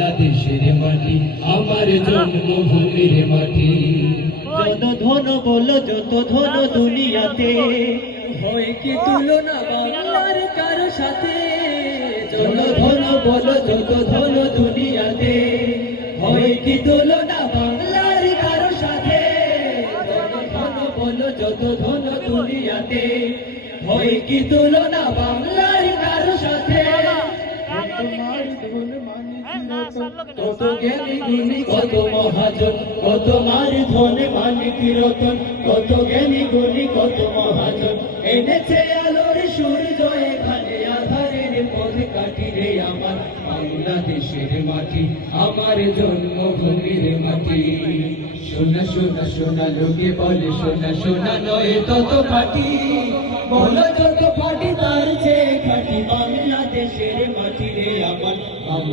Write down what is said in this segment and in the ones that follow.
বাংলাদেশের মাটি আমার জন্মভূমির মাটি। যত ধন বলো যত ধন দুনিয়াতে। হয় কি তুলনা বাংলার কারও সাথে? যত ধন বলো যত ধন দুনিয়াতে। হয় কি তুলনা বাংলার কারও সাথে? যত ধন বলো যত ধন দুনিয়াতে। হয় কি তুলনা কত জ্ঞানী গুণী, কত মহাজন, কত মার ধনে মানিক রতন কত জ্ঞানী গুণী, কত মহাজন। এনেছে আলোর সূর্য, এখানে আধারের পথ কাটি রে আমার। বাংলাদেশের মাটি, আমার জন্মভূমির মাটি। সোনা সোনা সোনা লোকে বলে সোনা সোনা নয় তত ফাটি বলো যত ফাটি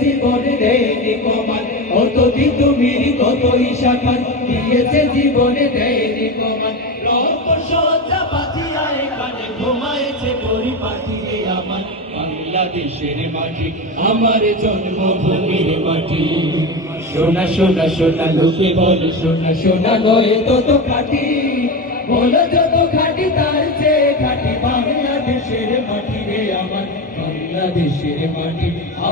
জীবনে দেয়নি কমান কত তুমির কত শাখা দিয়েছে জীবনে দেয়নি কমান বাংলাদেশের মাটি।